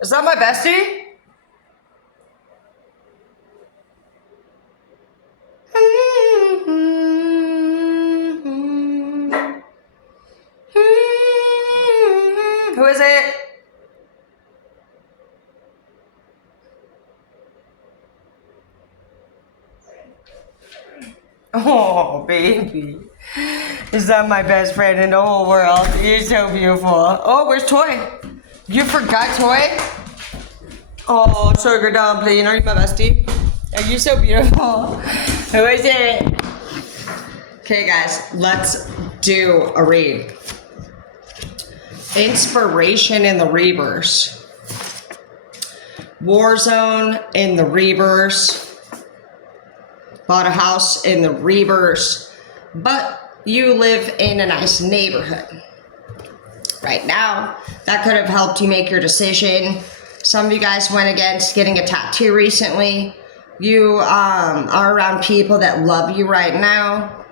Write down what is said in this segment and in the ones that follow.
Is that my bestie? Who is it? Oh, baby. Is that my best friend in the whole world? You're so beautiful. Oh, where's Toy? You forgot Toy? Oh, sugar dumpling. Are you my bestie? Are you so beautiful? Who is it? Okay, guys, let's do a read. Inspiration in the reverse. Warzone in the reverse. Bought a house in the reverse. But you live in a nice neighborhood. Right now, that could have helped you make your decision. Some of you guys went against getting a tattoo recently. You are around people that love you right now.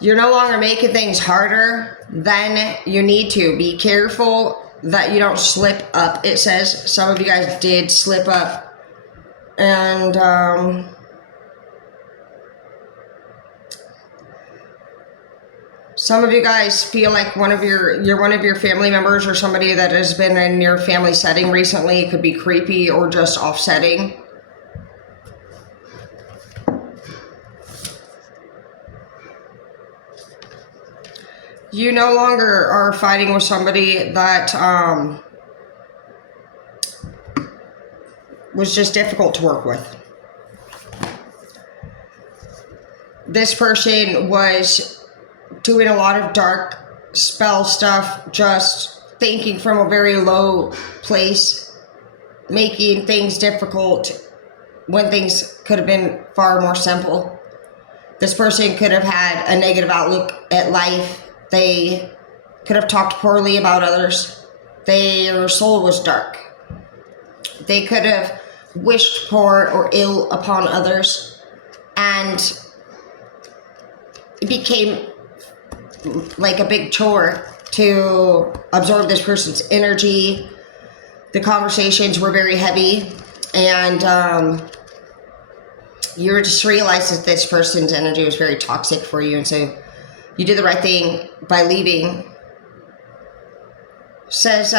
You're no longer making things harder than you need to. Be careful that you don't slip up. It says some of you guys did slip up. And some of you guys feel like you're one of your family members or somebody that has been in your family setting recently. It could be creepy or just offsetting. You no longer are fighting with somebody that was just difficult to work with. This person was doing a lot of dark spell stuff, just thinking from a very low place, making things difficult when things could have been far more simple. This person could have had a negative outlook at life. They could have talked poorly about others. Their soul was dark. They could have wished poor or ill upon others, and it became like a big chore to absorb this person's energy. The conversations were very heavy, and you just realized that this person's energy was very toxic for you, and so you did the right thing by leaving. Says,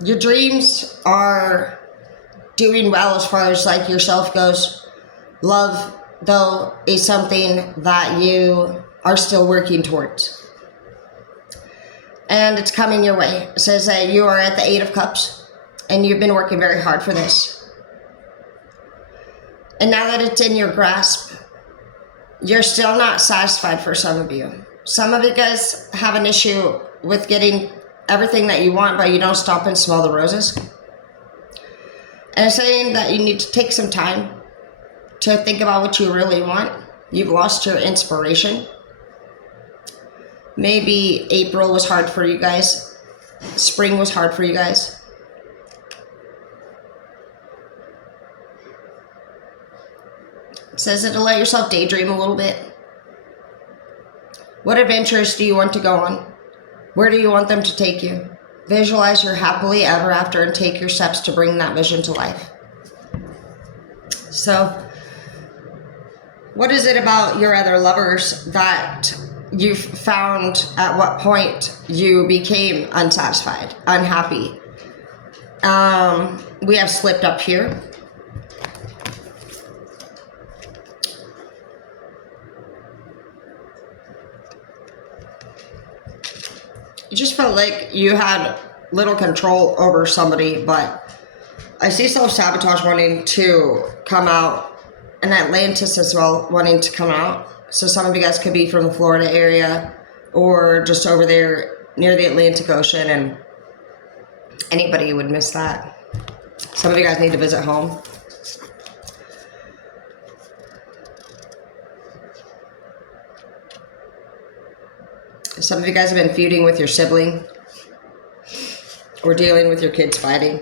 your dreams are doing well as far as like yourself goes. Love, though, is something that you are still working towards. And it's coming your way. It says that you are at the 8 of Cups, and you've been working very hard for this. And now that it's in your grasp, you're still not satisfied for some of you. Some of you guys have an issue with getting everything that you want, but you don't stop and smell the roses. And it's saying that you need to take some time to think about what you really want. You've lost your inspiration. Maybe April was hard for you guys. Spring was hard for you guys. It says that to let yourself daydream a little bit. What adventures do you want to go on? Where do you want them to take you? Visualize your happily ever after and take your steps to bring that vision to life. So, what is it about your other lovers that you've found at what point you became unsatisfied, unhappy? We have slipped up here. You just felt like you had little control over somebody, but I see self-sabotage wanting to come out, and Atlantis as well wanting to come out. So some of you guys could be from the Florida area or just over there near the Atlantic Ocean, and anybody would miss that. Some of you guys need to visit home. Some of you guys have been feuding with your sibling or dealing with your kids fighting.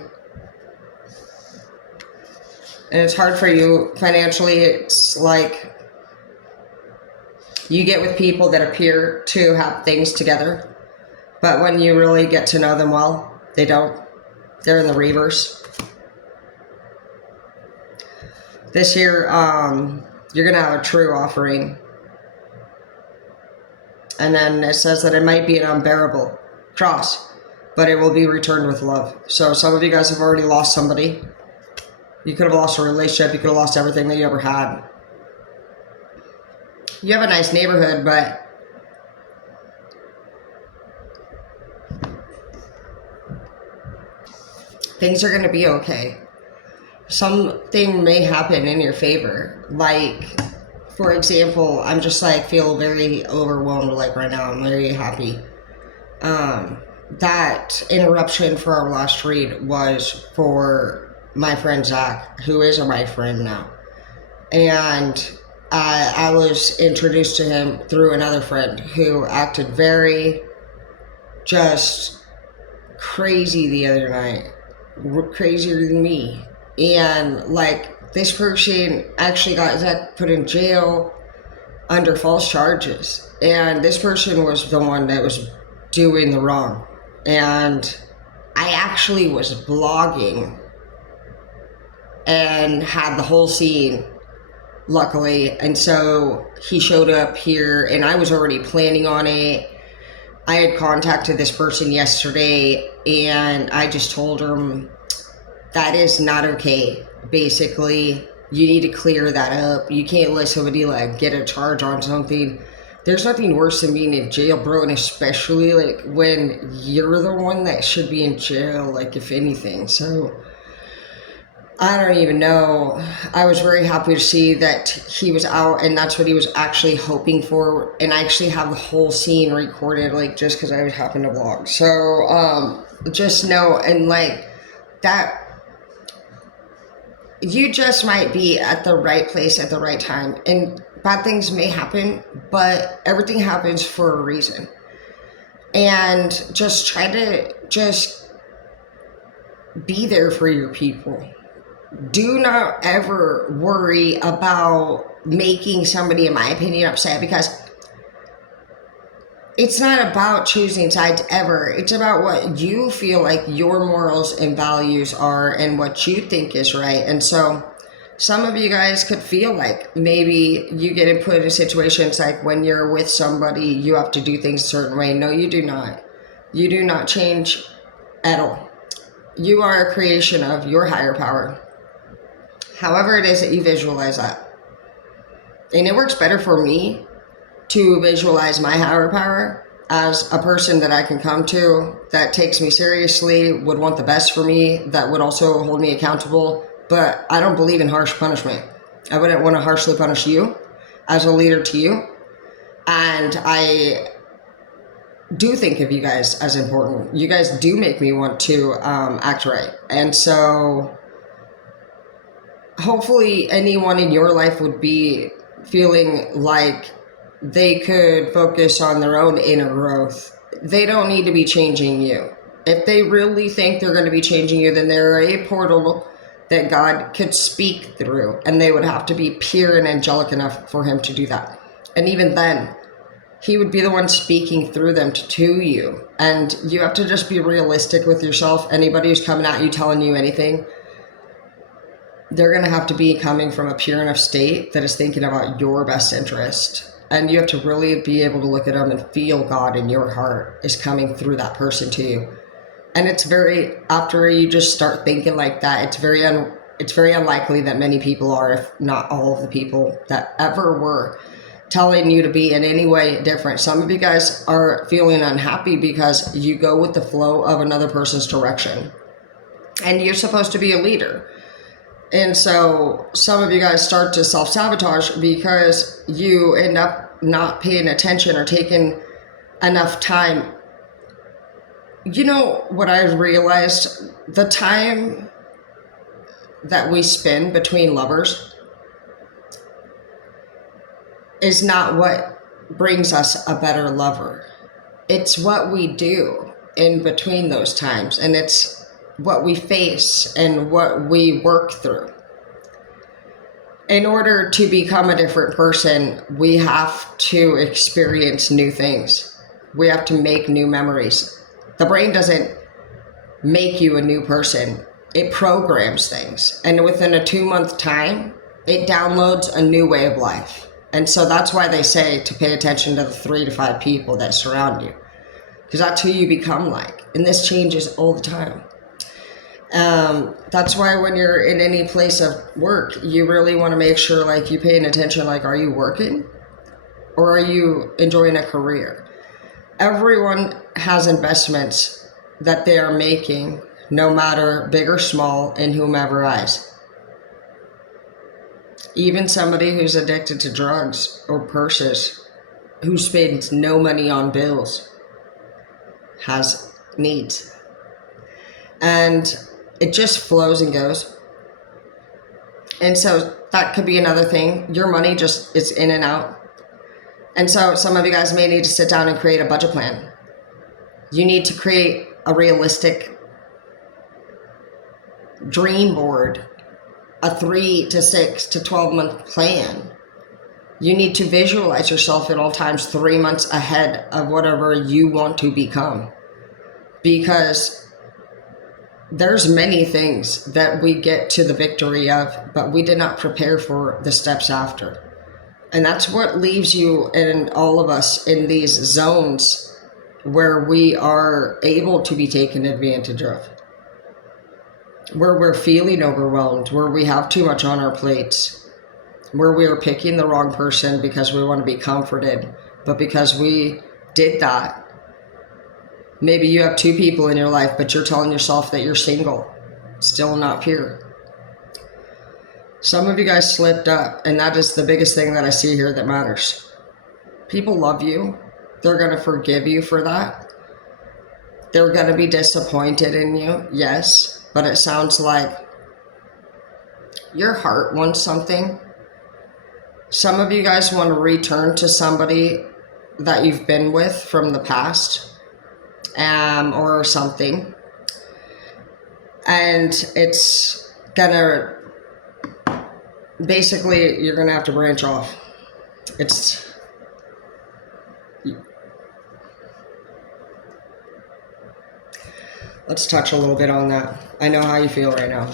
And it's hard for you financially. It's like You get with people that appear to have things together, but when you really get to know them well, they don't. They're in the reverse. This year, you're going to have a true offering. And then it says that it might be an unbearable cross, but it will be returned with love. So some of you guys have already lost somebody. You could have lost a relationship. You could have lost everything that you ever had. You have a nice neighborhood, but things are going to be okay. Something may happen in your favor. Like, for example, I'm just like feel very overwhelmed like right now. I'm very happy. That interruption for our last read was for my friend Zach, who is my friend now. And I was introduced to him through another friend who acted very just crazy the other night. Crazier than me. And like this person actually got Zach put in jail under false charges. And this person was the one that was doing the wrong. And I actually was blogging and had the whole scene, luckily. And so he showed up here and I was already planning on it. I had contacted this person yesterday and I just told him that is not okay. Basically, you need to clear that up. You can't let somebody like get a charge on something. There's nothing worse than being in jail, bro, and especially like when you're the one that should be in jail, like if anything. So I don't even know. I was very happy to see that he was out and that's what he was actually hoping for. And I actually have the whole scene recorded, like just because I happened to vlog. So just know, and like that, you just might be at the right place at the right time. And bad things may happen, but everything happens for a reason. And just try to just be there for your people. Do not ever worry about making somebody, in my opinion, upset, because it's not about choosing sides ever. It's about what you feel like your morals and values are and what you think is right. And so some of you guys could feel like maybe you get put in situations like when you're with somebody, you have to do things a certain way. No, you do not. You do not change at all. You are a creation of your higher power. However it is that you visualize that. And it works better for me to visualize my higher power as a person that I can come to, that takes me seriously, would want the best for me, that would also hold me accountable. But I don't believe in harsh punishment. I wouldn't want to harshly punish you as a leader to you. And I do think of you guys as important. You guys do make me want to act right. And so hopefully anyone in your life would be feeling like they could focus on their own inner growth. They don't need to be changing you. If they really think they're going to be changing you, then they're a portal that God could speak through, and they would have to be pure and angelic enough for him to do that. And even then, he would be the one speaking through them to you. And you have to just be realistic with yourself. Anybody who's coming at you, telling you anything, they're going to have to be coming from a pure enough state that is thinking about your best interest. And you have to really be able to look at them and feel God in your heart is coming through that person to you. And it's very, after you just start thinking like that, it's very unlikely that many people are, if not all of the people that ever were, telling you to be in any way different. Some of you guys are feeling unhappy because you go with the flow of another person's direction. And you're supposed to be a leader. And so some of you guys start to self-sabotage because you end up not paying attention or taking enough time. You know what I realized? The time that we spend between lovers is not what brings us a better lover. It's what we do in between those times, and it's what we face and what we work through. in order to become a different person, we have to experience new things. We have to make new memories. The brain doesn't make you a new person. It programs things. And within a 2-month time, it downloads a new way of life. And so that's why they say to pay attention to the 3 to 5 people that surround you, because that's who you become like. And this changes all the time. That's why when you're in any place of work, you really want to make sure like you're paying attention, like, are you working or are you enjoying a career? Everyone has investments that they are making, no matter big or small, in whomever eyes. Even somebody who's addicted to drugs or purses, who spends no money on bills, has needs. And it just flows and goes. And so that could be another thing. Your money just is in and out. And so some of you guys may need to sit down and create a budget plan. You need to create a realistic dream board, a 3 to 6 to 12 month plan. You need to visualize yourself at all times 3 months ahead of whatever you want to become. Because there's many things that we get to the victory of, but we did not prepare for the steps after. And that's what leaves you and all of us in these zones where we are able to be taken advantage of, where we're feeling overwhelmed, where we have too much on our plates, where we are picking the wrong person because we want to be comforted. But because we did that, maybe you have 2 people in your life, but you're telling yourself that you're single, still not pure. Some of you guys slipped up, and that is the biggest thing that I see here that matters. People love you. They're going to forgive you for that. They're going to be disappointed in you, yes, but it sounds like your heart wants something. Some of you guys want to return to somebody that you've been with from the past, or something. And it's gonna, basically, you're gonna have to branch off. Let's touch a little bit on that. I know how you feel right now.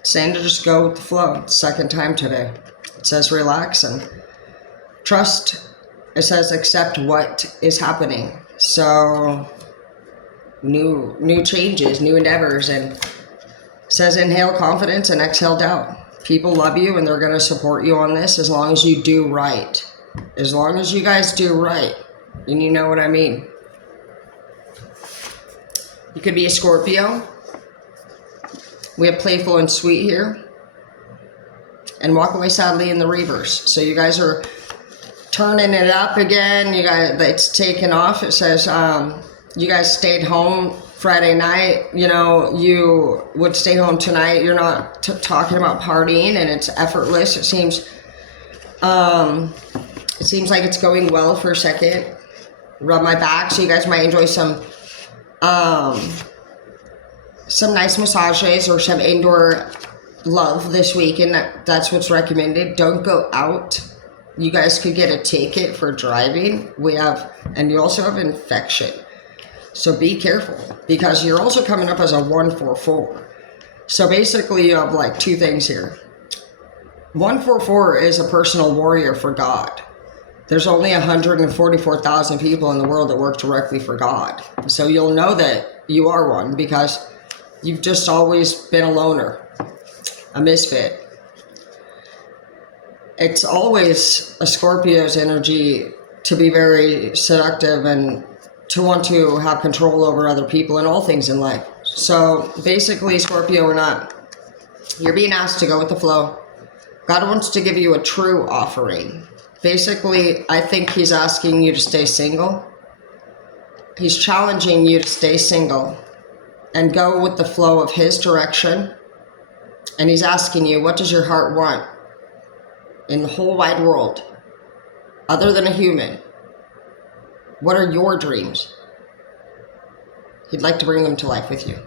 It's saying to just go with the flow. It's the 2nd time today. It says relax and trust. It says accept what is happening. So new changes, new endeavors, and it says inhale confidence and exhale doubt. People love you and they're going to support you on this as long as you do right. As long as you guys do right. And you know what I mean. You could be a Scorpio. We have playful and sweet here. And walk away sadly in the reverse. So you guys are turning it up again. You guys, it's taken off. It says you guys stayed home Friday night. You know, you would stay home tonight. You're not talking about partying, and it's effortless. It seems like it's going well for a second. Rub my back, so you guys might enjoy some nice massages or some indoor love this weekend. That's what's recommended. Don't go out. You guys could get a ticket for driving. And you also have infection. So be careful, because you're also coming up as a 144. So basically you have like 2 things here. 144 is a personal warrior for God. There's only 144,000 people in the world that work directly for God. So you'll know that you are one, because you've just always been a loner, a misfit. It's always a Scorpio's energy to be very seductive and to want to have control over other people and all things in life. So basically, Scorpio or not, you're being asked to go with the flow. God wants to give you a true offering. Basically, I think he's asking you to stay single. He's challenging you to stay single and go with the flow of his direction. And he's asking you, what does your heart want in the whole wide world, other than a human? What are your dreams? He'd like to bring them to life with you.